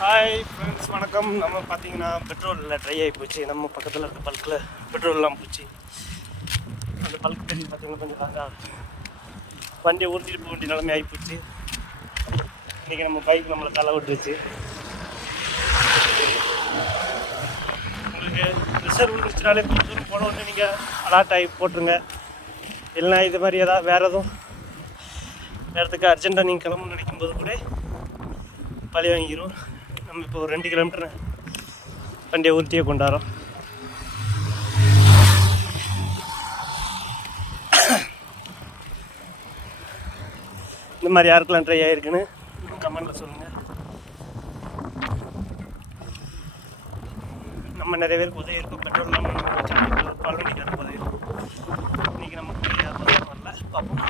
Hi friends, வணக்கம். நம்ம பார்த்தீங்கன்னா பெட்ரோலில் ட்ரை ஆகி போச்சு. நம்ம பக்கத்தில் இருக்க பல்கில் பெட்ரோல்லாம் போச்சு. அந்த பல்க் தண்ணி பார்த்தீங்கன்னா கொஞ்சம் லாங்காக வண்டியை ஊற்றிட்டு போக வேண்டிய நிலைமை ஆகிப்போச்சு. இன்றைக்கி நம்ம பைக் நம்மளை தலை விட்டுருச்சு. உங்களுக்கு ரிசர்வ் இருந்துச்சுனாலே கொஞ்சம் தூரம் போன உடனே நீங்கள் அலாட் ஆகி போட்டுருங்க. இல்லைனா இது மாதிரி ஏதாவது வேறு எதுவும் நேரத்துக்கு அர்ஜென்ட்டாக நீங்கள் கிளம்புன்னு நினைக்கும்போது கூட பழி வாங்கிடும். நம்ம இப்போ ஒரு 2 கிலோமீட்டர் வண்டியை ஊற்றியே கொண்டாடுறோம். இந்த மாதிரி யாருக்கெல்லாம் ட்ரை ஆகிருக்குன்னு கமெண்டில் சொல்லுங்கள். நம்ம நிறைய பேருக்கு உதவி இருக்கும். பெட்ரோல் இல்லாமல் பால் வண்டிக்கார உதவி இருக்கும். இன்றைக்கி நமக்கு வரல, பார்ப்போம்.